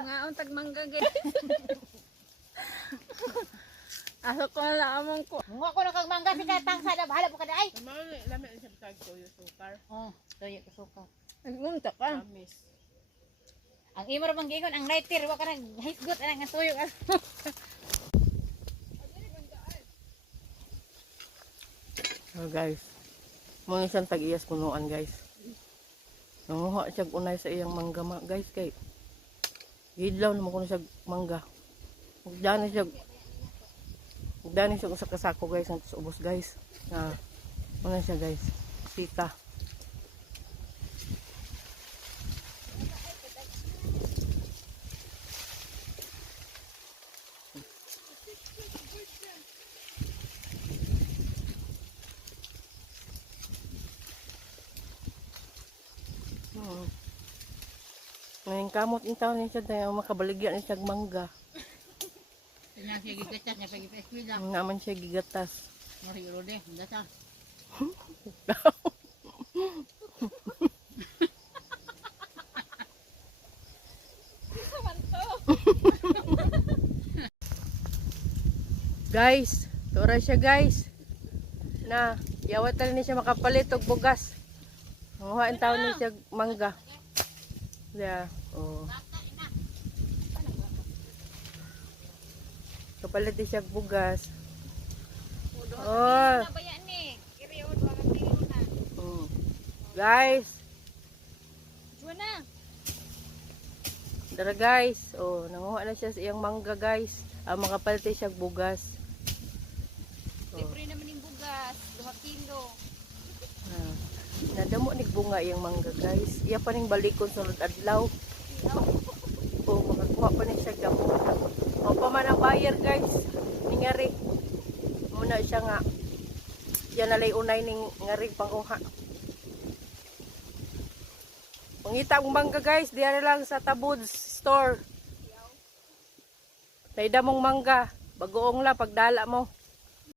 nga ang tagmangga guys. Aso ko na lamang ko. Mga ko na kag mangga si katang sada bahala po kada ay. Lami siya bitag toyo sukar. Oh, toyo ko suka. Nagmunta ka. Amis. Ang imo ra gingon ang lighter wa ka nang hisgot ang toyo. Oh guys. Muna siyang tag-iyas punuan guys. Nanguha siya unay sa iyang mangga guys kay. Gidlaw naman ko na siya mangga. Magdani siya sa kasako guys ang ubos guys. Na muna siya guys. Sita. Ngayon kamot yung taon niya siya makabaligyan niya siya mangga. Nya siya gigatas nya pagi eskwela. Naman siya gigatas. Mari rode, data. Guys, tura siya guys. Na, yawat na rin siya makapalit og bugas. Manguha ang taon niya siya mangga. Yeah, oh. Kapalit din siya bugas. Oh. Guys. Juana. Dara guys. Oh, nanguha na siya sa iyang mangga guys. Makapalit din siya bugas. Libre naman yung bugas. 2 kilo. Nadamo ni bunga iyang mangga guys. Iya pa ning balikon sunod adlaw. Oh, makakuha pa ni siya damo. O pa man ang buyer guys. Ningari. Muna siya nga. Diyan nalay unay ning ngari pangkuha. Pangita ang mangga guys, diyan lang sa Tabuds store. Naida mong mangga, bagoong la pagdala mo.